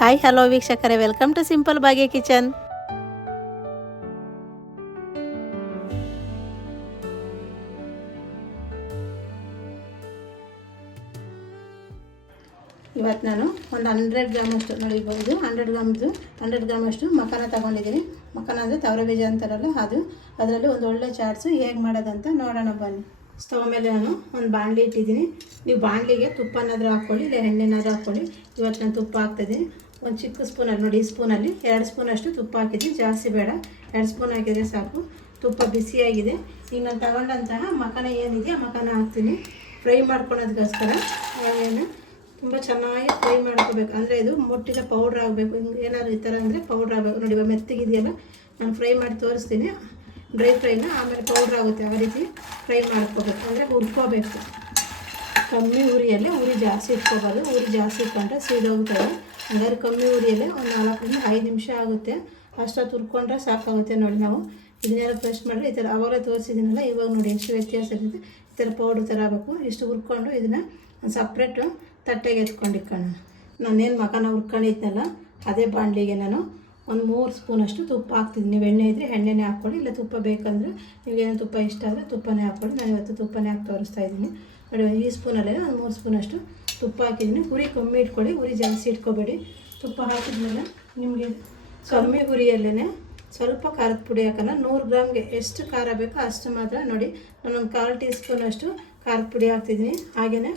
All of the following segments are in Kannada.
ಹಾಯ್ ಹಲೋ ವೀಕ್ಷಕರೇ. Welcome to simple Bhagya kitchen ಇವತ್ತು ನಾನು ಒಂದು ಹಂಡ್ರೆಡ್ ಗ್ರಾಮಷ್ಟು ನೋಡಿಬೋದು ಹಂಡ್ರೆಡ್ ಗ್ರಾಮ್ದು, ಹಂಡ್ರೆಡ್ ಗ್ರಾಮಷ್ಟು ಮಖಾನ ತಗೊಂಡಿದ್ದೀನಿ. ಮಖಾನ ಅಂದರೆ ತವರ ಬೀಜ ಅಂತಾರಲ್ಲ ಅದು. ಅದರಲ್ಲಿ ಒಂದು ಒಳ್ಳೆ ಚಾಟ್ಸು ಹೇಗೆ ಮಾಡೋದಂತ ನೋಡೋಣ ಬನ್ನಿ. ಸ್ಟವ್ ಮೇಲೆ ನಾನು ಒಂದು ಬಾಣಲಿ ಇಟ್ಟಿದ್ದೀನಿ. ನೀವು ಬಾಣಲಿಗೆ ತುಪ್ಪನಾದರೂ ಹಾಕ್ಕೊಳ್ಳಿ, ಇಲ್ಲ ಎಣ್ಣೆನಾದರೂ ಹಾಕ್ಕೊಳ್ಳಿ. ಇವತ್ತು ನಾನು ತುಪ್ಪ ಹಾಕ್ತಿದ್ದೀನಿ ಒಂದು ಚಿಕ್ಕ ಸ್ಪೂನಲ್ಲಿ ನೋಡಿ ಸ್ಪೂನಲ್ಲಿ ಎರಡು ಸ್ಪೂನಷ್ಟು ತುಪ್ಪ ಹಾಕಿದ್ದೀನಿ. ಜಾಸ್ತಿ ಬೇಡ. ಎರಡು ಸ್ಪೂನ್ ಹಾಕಿದರೆ ಸಾಕು. ತುಪ್ಪ ಬಿಸಿಯಾಗಿದೆ ಈಗ ನಾನು ತಗೊಂಡಂತಹ ಮಖಾನ ಏನಿದೆ, ಆ ಮಖಾನ ಹಾಕ್ತೀನಿ. ಫ್ರೈ ಮಾಡ್ಕೊಳೋದಕ್ಕೋಸ್ಕರ ಏನು ತುಂಬ ಚೆನ್ನಾಗಿ ಫ್ರೈ ಮಾಡ್ಕೋಬೇಕು. ಅಂದರೆ ಇದು ಮೊಟ್ಟಿದ ಪೌಡ್ರ್ ಆಗಬೇಕು. ಹಿಂಗೆ ಏನಾದ್ರು ಈ ಥರ ಅಂದರೆ ಪೌಡ್ರ್ ಆಗಬೇಕು. ನೋಡಿ ಮೆತ್ತಗಿದೆಯಲ್ಲ, ನಾನು ಫ್ರೈ ಮಾಡಿ ತೋರಿಸ್ತೀನಿ. ಡ್ರೈ ಫ್ರೈನ ಆಮೇಲೆ ಪೌಡ್ರ್ ಆಗುತ್ತೆ ಆ ರೀತಿ ಫ್ರೈ ಮಾಡ್ಕೋಬೇಕು. ಅಂದರೆ ಹುರ್ಕೋಬೇಕು. ಕಮ್ಮಿ ಉರಿಯಲ್ಲೇ ಉರಿ ಜಾಸ್ತಿ ಇಟ್ಕೋಬಾರ್ದು. ಉರಿ ಜಾಸ್ತಿ ಇಟ್ಕೊಂಡ್ರೆ ಸೀದೋಗ್ತವೆ ಹಂಗಾದ್ರೆ ಕಮ್ಮಿ ಉರಿಯಲ್ಲೇ ಒಂದು ನಾಲ್ಕರಿಂದ ಐದು ನಿಮಿಷ ಆಗುತ್ತೆ. ಅಷ್ಟೊತ್ತು ಹುರ್ಕೊಂಡ್ರೆ ಸಾಕಾಗುತ್ತೆ ನೋಡಿ ನಾವು. ಇದನ್ನೆಲ್ಲ ಫ್ರೆಶ್ ಮಾಡಿದ್ರೆ ಈ ಥರ ಅವಾಗಲೇ ತೋರಿಸಿದ್ದೀನಲ್ಲ, ಇವಾಗ ನೋಡಿ ಎಷ್ಟು ವ್ಯತ್ಯಾಸ ಇರುತ್ತೆ. ಈ ಥರ ಪೌಡ್ರ್ ಥರ ಆಗಬೇಕು. ಇಷ್ಟು ಹುರ್ಕೊಂಡು ಇದನ್ನು ಸಪ್ರೇಟು ತಟ್ಟೆಗೆ ಎತ್ಕೊಂಡಿಕ್ಕೋಣ. ನಾನೇನು ಮಗನ ಹುರ್ಕೊಂಡಿದ್ದೆನಲ್ಲ ಅದೇ ಬಾಣಲಿಗೆ ನಾನು ಒಂದು ಮೂರು ಸ್ಪೂನಷ್ಟು ತುಪ್ಪ ಹಾಕ್ತಿದ್ದೀನಿ ನೀವು ಎಣ್ಣೆ ಇದ್ದರೆ ಎಣ್ಣೆನೇ ಹಾಕ್ಕೊಳ್ಳಿ. ಇಲ್ಲ ತುಪ್ಪ ಬೇಕಂದರೆ ನಿಮಗೇನು ತುಪ್ಪ ಇಷ್ಟ ಆದರೆ ತುಪ್ಪನೇ ಹಾಕ್ಕೊಳ್ಳಿ. ನಾನು ಇವತ್ತು ತುಪ್ಪನೇ ಹಾಕಿ ತೋರಿಸ್ತಾ ಇದ್ದೀನಿ. ನೋಡಿ ಈ ಸ್ಪೂನಲ್ಲೇ ಒಂದು ಮೂರು ಸ್ಪೂನಷ್ಟು ತುಪ್ಪ ಹಾಕಿದ್ದೀನಿ. ಉರಿ ಕಮ್ಮಿ ಇಟ್ಕೊಳ್ಳಿ. ಉರಿ ಜಾಸ್ತಿ ಇಟ್ಕೋಬೇಡಿ. ತುಪ್ಪ ಹಾಕಿದ್ಮೇಲೆ ನಿಮಗೆ ಕಮ್ಮಿ ಉರಿಯಲ್ಲೇ ಸ್ವಲ್ಪ ಖಾರದ ಪುಡಿ ಹಾಕೋಣ. ನೂರು ಗ್ರಾಮ್ಗೆ ಎಷ್ಟು ಖಾರ ಬೇಕೋ ಅಷ್ಟು ಮಾತ್ರ ನೋಡಿ. ನಾನೊಂದು ಕಾಲು ಟೀ ಸ್ಪೂನಷ್ಟು ಖಾರದ ಪುಡಿ ಹಾಕ್ತಿದ್ದೀನಿ. ಹಾಗೆಯೇ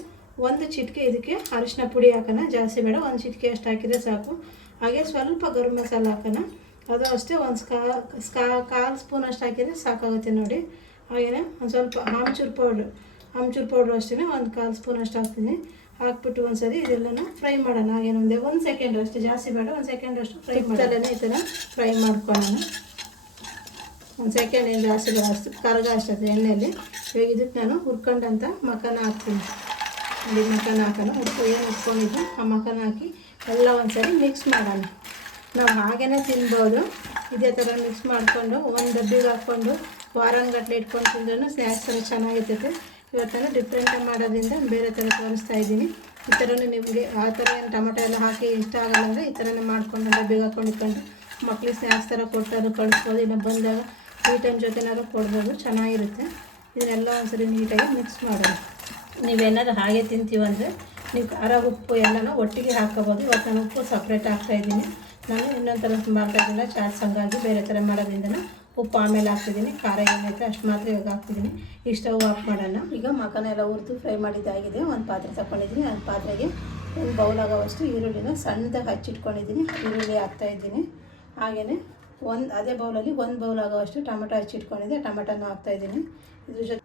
ಒಂದು ಚಿಟಿಕೆ ಇದಕ್ಕೆ ಅರಿಶಿನ ಪುಡಿ ಹಾಕೋಣ. ಜಾಸ್ತಿ ಬೇಡ. ಒಂದು ಚಿಟಿಕೆ ಅಷ್ಟು ಹಾಕಿದರೆ ಸಾಕು. ಹಾಗೆ ಸ್ವಲ್ಪ ಗರಂ ಮಸಾಲ ಹಾಕೋಣ. ಅದು ಅಷ್ಟೇ ಒಂದು ಸ್ಕಾ ಸ್ಕಾ ಕಾಲು ಸ್ಪೂನ್ ಅಷ್ಟು ಹಾಕಿದರೆ ಸಾಕಾಗುತ್ತೆ ನೋಡಿ. ಹಾಗೆಯೇ ಒಂದು ಸ್ವಲ್ಪ ಆಮ್ಚೂರು ಪೌಡ್ರ್ ಆಮ್ಚೂರು ಪೌಡ್ರು ಅಷ್ಟೇ ಒಂದು ಕಾಲು ಸ್ಪೂನ್ ಅಷ್ಟು ಹಾಕ್ತೀನಿ. ಹಾಕ್ಬಿಟ್ಟು ಒಂದು ಸರಿ ಇದೆಲ್ಲನ ಫ್ರೈ ಮಾಡೋಣ. ಹಾಗೇನು ಒಂದೇ ಒಂದು ಸೆಕೆಂಡ್ ಅಷ್ಟು ಜಾಸ್ತಿ ಬೇಡ ಒಂದು ಸೆಕೆಂಡ್ ಅಷ್ಟು ಫ್ರೈ ಮಾಡೋಣ. ಈ ಥರ ಫ್ರೈ ಮಾಡ್ಕೊಳ್ಳೋಣ. ಒಂದು ಸೆಕೆಂಡ್ ಏನು ಜಾಸ್ತಿ ಬೇಡ ಅಷ್ಟು ಕರಗ ಅಷ್ಟೇ ಎಣ್ಣೆಯಲ್ಲಿ ಇವಾಗ ಇದಕ್ಕೆ ನಾನು ಹುರ್ಕೊಂಡಂಥ ಮಕ್ಕನ ಹಾಕ್ತೀನಿ. ನೋಡಿ ಮಟನ್ ಹಾಕೋಣ. ಉಪ್ಪು ಏನು ಉಟ್ಕೊಂಡಿದ್ದು ಆ ಮಟನ್ ಹಾಕಿ ಎಲ್ಲ ಒಂದ್ಸರಿ ಮಿಕ್ಸ್ ಮಾಡೋಣ. ನಾವು ಹಾಗೇ ತಿನ್ಬೋದು. ಇದೇ ಥರ ಮಿಕ್ಸ್ ಮಾಡಿಕೊಂಡು ಒಂದು ಡಬ್ಬಿಗೆ ಹಾಕ್ಕೊಂಡು ವಾರಗಟ್ಟಲೆ ಇಟ್ಕೊಂಡು ತಿಂದ್ರೂ ಸ್ನ್ಯಾಕ್ಸ್ ಥರ ಚೆನ್ನಾಗಿರ್ತೈತೆ. ಇವತ್ತನ್ನು ಡಿಫ್ರೆಂಟಾಗಿ ಮಾಡೋದ್ರಿಂದ ಬೇರೆ ಥರ ತೋರಿಸ್ತಾ ಇದ್ದೀನಿ. ಈ ಥರನೂ ನಿಮಗೆ ಆ ಥರ ಏನು ಟೊಮೆಟೊ ಎಲ್ಲ ಹಾಕಿ ಇಷ್ಟ ಆಗಲ್ಲ ಅಂದರೆ ಈ ಥರನೇ ಮಾಡ್ಕೊಂಡು ಡಬ್ಬಿಗೆ ಹಾಕ್ಕೊಂಡು ಇಟ್ಕೊಂಡು ಮಕ್ಳಿಗೆ ಸ್ನ್ಯಾಕ್ಸ್ ಥರ ಕೊಟ್ಟರು ಕಳಿಸ್ಬೋದು. ಇಲ್ಲ ಬಂದಾಗ ಈ ಟೈಮ್ ಜೊತೆನಾದ್ರು ಕೊಡ್ಬೋದು. ಚೆನ್ನಾಗಿರುತ್ತೆ. ಇದನ್ನೆಲ್ಲ ಒಂದ್ಸರಿ ನೀಟಾಗಿ ಮಿಕ್ಸ್ ಮಾಡೋಣ. ನೀವೇನಾದ್ರು ಹಾಗೆ ತಿಂತೀವಂದರೆ ನೀವು ಖಾರ, ಉಪ್ಪು ಎಲ್ಲನೂ ಒಟ್ಟಿಗೆ ಹಾಕೋಬೋದು ಇವತ್ತು ನಾನು ಉಪ್ಪು ಸಪ್ರೇಟ್ ಹಾಕ್ತಾಯಿದ್ದೀನಿ ನಾನು ಇನ್ನೊಂದು ಥರ ಮಾಡ್ತಾಯಿದ್ದಿಲ್ಲ ಚಾಟ್ಸ್ ಹಂಗಾಗಿ ಬೇರೆ ಥರ ಮಾಡೋದ್ರಿಂದ ಉಪ್ಪು ಆಮೇಲೆ ಹಾಕ್ತಿದ್ದೀನಿ. ಖಾರ ಏನೈತೆ ಅಷ್ಟು ಮಾತ್ರ ಇವಾಗ ಹಾಕ್ತಿದ್ದೀನಿ. ಈಗ ಸ್ಟವ್ ಆಫ್ ಮಾಡೋಣ. ಈಗ ಮಖಾನ ಎಲ್ಲ ಹುರಿದು ಫ್ರೈ ಮಾಡಿದ್ದಾಗಿದೆ. ಒಂದು ಪಾತ್ರೆ ತಗೊಂಡಿದ್ದೀನಿ ಆ ಪಾತ್ರೆಗೆ ಒಂದು ಬೌಲ್ ಆಗೋವಷ್ಟು ಈರುಳ್ಳಿನ ಸಣ್ಣದಾಗಿ ಹಚ್ಚಿಟ್ಕೊಂಡಿದ್ದೀನಿ. ಈರುಳ್ಳಿ ಹಾಕ್ತಾಯಿದ್ದೀನಿ ಹಾಗೆಯೇ ಒಂದು ಅದೇ ಬೌಲಲ್ಲಿ ಒಂದು ಬೌಲ್ ಆಗೋವಷ್ಟು ಟೊಮೆಟೊ ಹಚ್ಚಿಟ್ಕೊಂಡಿದ್ದೆ ಟೊಮೆಟೊನ ಹಾಕ್ತಾಯಿದ್ದೀನಿ ಇದ್ರ ಜೊತೆ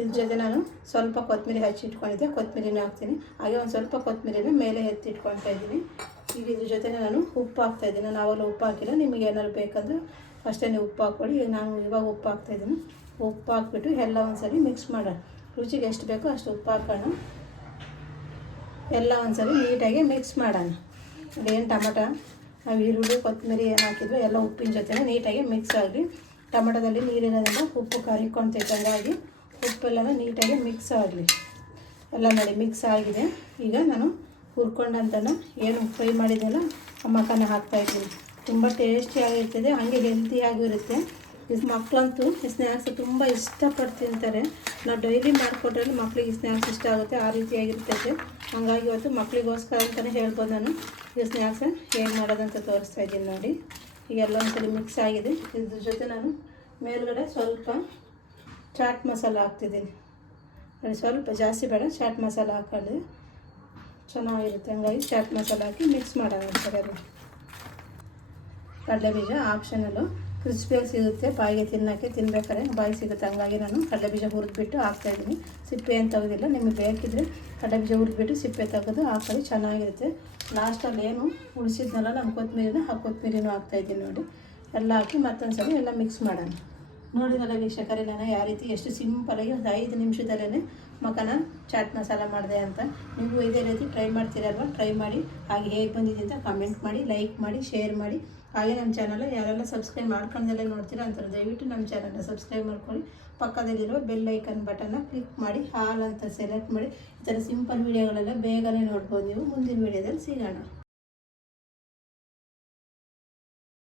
ಇದ್ರ ಜೊತೆ ನಾನು ಸ್ವಲ್ಪ ಕೊತ್ತಂಬರಿ ಹಚ್ಚಿಟ್ಕೊಂಡಿದ್ದೆ ಕೊತ್ತಂಬರಿನೂ ಹಾಕ್ತೀನಿ. ಹಾಗೆ ಒಂದು ಸ್ವಲ್ಪ ಕೊತ್ತಂಬರಿನ ಮೇಲೆ ಎತ್ತಿಟ್ಕೊಳ್ತಾ ಇದ್ದೀನಿ. ಈಗ ಇದ್ರ ಜೊತೆ ನಾನು ಉಪ್ಪು ಹಾಕ್ತಾಯಿದ್ದೀನಿ ನಾನು ಅವಾಗ ಉಪ್ಪು ಹಾಕಿಲ್ಲ, ನಿಮಗೆ ಏನಾದ್ರು ಬೇಕಂದ್ರೆ ಅಷ್ಟೇ ನೀವು ಉಪ್ಪು ಹಾಕ್ಕೊಳ್ಳಿ. ಈಗ ನಾನು ಇವಾಗ ಉಪ್ಪು ಹಾಕ್ತಾಯಿದ್ದೀನಿ ಉಪ್ಪು ಹಾಕ್ಬಿಟ್ಟು ಎಲ್ಲ ಒಂದ್ಸರಿ ಮಿಕ್ಸ್ ಮಾಡೋಣ. ರುಚಿಗೆ ಎಷ್ಟು ಬೇಕೋ ಅಷ್ಟು ಉಪ್ಪು ಹಾಕೋಣ. ಎಲ್ಲ ಒಂದ್ಸರಿ ನೀಟಾಗಿ ಮಿಕ್ಸ್ ಮಾಡೋಣ. ಅದೇನು ಟೊಮಟ? ನಾವು ಈರುಳ್ಳಿ ಕೊತ್ತಂಬರಿ ಏನು ಹಾಕಿದ್ವಿ ಎಲ್ಲ ಉಪ್ಪಿನ ಜೊತೆ ನೀಟಾಗಿ ಮಿಕ್ಸ್ ಆಗಿ, ಟೊಮೆಟೊದಲ್ಲಿ ನೀರಿರೋದ್ರಿಂದ ಉಪ್ಪು ಕರಿಕೊಳ್ತೈತೆ ಹಂಗಾಗಿ ಉಪ್ಪೆಲ್ಲನೂ ನೀಟಾಗಿ ಮಿಕ್ಸ್ ಆಗಲಿ. ಎಲ್ಲ ನೋಡಿ ಮಿಕ್ಸ್ ಆಗಿದೆ. ಈಗ ನಾನು ಹುರ್ಕೊಂಡಂತನ ಏನು ಫ್ರೈ ಮಾಡಿದ್ದೆಲ್ಲ ಮಕ್ಕನ ಹಾಕ್ತಾಯಿದ್ದೀನಿ ತುಂಬ ಟೇಸ್ಟಿಯಾಗಿರ್ತದೆ ಹಾಗೆ ಹೆಲ್ತಿಯಾಗಿರುತ್ತೆ ಇದು ಮಕ್ಕಳಂತೂ ಈ ಸ್ನ್ಯಾಕ್ಸ್ ತುಂಬ ಇಷ್ಟಪಟ್ಟು ತಿಂತಾರೆ. ನಾವು ಡೈಲಿ ಮಾಡಿಕೊಟ್ರೆ ಮಕ್ಕಳಿಗೆ ಈ ಸ್ನ್ಯಾಕ್ಸ್ ಇಷ್ಟ ಆಗುತ್ತೆ, ಆ ರೀತಿಯಾಗಿರ್ತೈತೆ ಹಾಗಾಗಿ ಇವತ್ತು ಮಕ್ಕಳಿಗೋಸ್ಕರ ಅಂತಲೇ ಹೇಳ್ಬೋದು ನಾನು. ಈ ಸ್ನ್ಯಾಕ್ಸ್ ಹೇಗೆ ಮಾಡೋದಂತ ತೋರಿಸ್ತಾ ಇದ್ದೀನಿ ನೋಡಿ. ಈಗ ಎಲ್ಲ ಒಂದ್ಸಲಿ ಮಿಕ್ಸ್ ಆಗಿದೆ. ಇದ್ರ ಜೊತೆ ನಾನು ಮೇಲುಗಡೆ ಸ್ವಲ್ಪ ಚಾಟ್ ಮಸಾಲ ಹಾಕ್ತಿದ್ದೀನಿ. ನೋಡಿ, ಸ್ವಲ್ಪ ಜಾಸ್ತಿ ಬೇಡ, ಚಾಟ್ ಮಸಾಲ ಹಾಕೊಳ್ಳಿ ಚೆನ್ನಾಗಿರುತ್ತೆ. ಹಂಗಾಗಿ ಚಾಟ್ ಮಸಾಲ ಹಾಕಿ ಮಿಕ್ಸ್ ಮಾಡೋಣ ಸರಿ ಅದು. ಕಡಲೆ ಬೀಜ ಆಪ್ಷನಲ್ಲು ಕ್ರಿಸ್ಪಿಯಾಗಿ ಸಿಗುತ್ತೆ ಬಾಯಿಗೆ ತಿನ್ನೋಕ್ಕೆ ತಿನ್ಬೇಕಾದ್ರೆ ಬಾಯಿ ಸಿಗುತ್ತೆ. ಹಂಗಾಗಿ ನಾನು ಕಡಲೆ ಬೀಜ ಹುರಿದ್ಬಿಟ್ಟು ಹಾಕ್ತಾಯಿದ್ದೀನಿ ಸಿಪ್ಪೆ ಏನು ತೆಗೆದಿಲ್ಲ, ನಿಮಗೆ ಬೇಕಿದ್ರೆ ಕಡಲೆ ಬೀಜ ಹುರಿದ್ಬಿಟ್ಟು ಸಿಪ್ಪೆ ತೆಗೆದು ಹಾಕೋದು ಚೆನ್ನಾಗಿರುತ್ತೆ. ಲಾಸ್ಟಲ್ಲಿ ಏನು ಉಳಿಸಿದ್ನಲ್ಲ, ನಾನು ಕೊತ್ತಂಬರಿನ ಆ ಕೊತ್ತಂಬರಿನೂ ಹಾಕ್ತಾಯಿದ್ದೀನಿ ನೋಡಿ. ಎಲ್ಲ ಹಾಕಿ ಮತ್ತೊಂದು ಸಲ ಎಲ್ಲ ಮಿಕ್ಸ್ ಮಾಡೋಣ. ನೋಡಿದಲ್ಲ ವೀಕ್ಷಕರೇ ನಾನು ಯಾವ ರೀತಿ ಎಷ್ಟು ಸಿಂಪಲಾಗಿ ಒಂದು ಐದು ನಿಮಿಷದಲ್ಲೇ ಮಕನ ಚಾಟ್ ಮಸಾಲ ಮಾಡಿದೆ ಅಂತ. ನೀವು ಇದೇ ರೀತಿ ಟ್ರೈ ಮಾಡ್ತೀರಲ್ವ? ಟ್ರೈ ಮಾಡಿ, ಹಾಗೆ ಹೇಗೆ ಬಂದಿದೆ ಅಂತ ಕಮೆಂಟ್ ಮಾಡಿ ಲೈಕ್ ಮಾಡಿ ಶೇರ್ ಮಾಡಿ. ಹಾಗೆ ನಮ್ಮ ಚಾನಲ್ ಯಾರೆಲ್ಲ ಸಬ್ಸ್ಕ್ರೈಬ್ ಮಾಡ್ಕೊಂಡಲ್ಲೇ ನೋಡ್ತೀರಾ ಅಂತಾರೆ ದಯವಿಟ್ಟು ನಮ್ಮ ಚಾನಲ್ನ ಸಬ್ಸ್ಕ್ರೈಬ್ ಮಾಡ್ಕೊಳ್ಳಿ. ಪಕ್ಕದಲ್ಲಿರೋ ಬೆಲ್ ಐಕನ್ ಬಟನ್ನ ಕ್ಲಿಕ್ ಮಾಡಿ, ಹಾಲ್ ಅಂತ ಸೆಲೆಕ್ಟ್ ಮಾಡಿ. ಈ ಥರ ಸಿಂಪಲ್ ವೀಡಿಯೋಗಳೆಲ್ಲ ಬೇಗನೆ ನೋಡ್ಬೋದು ನೀವು. ಮುಂದಿನ ವೀಡಿಯೋದಲ್ಲಿ ಸಿಗೋಣ.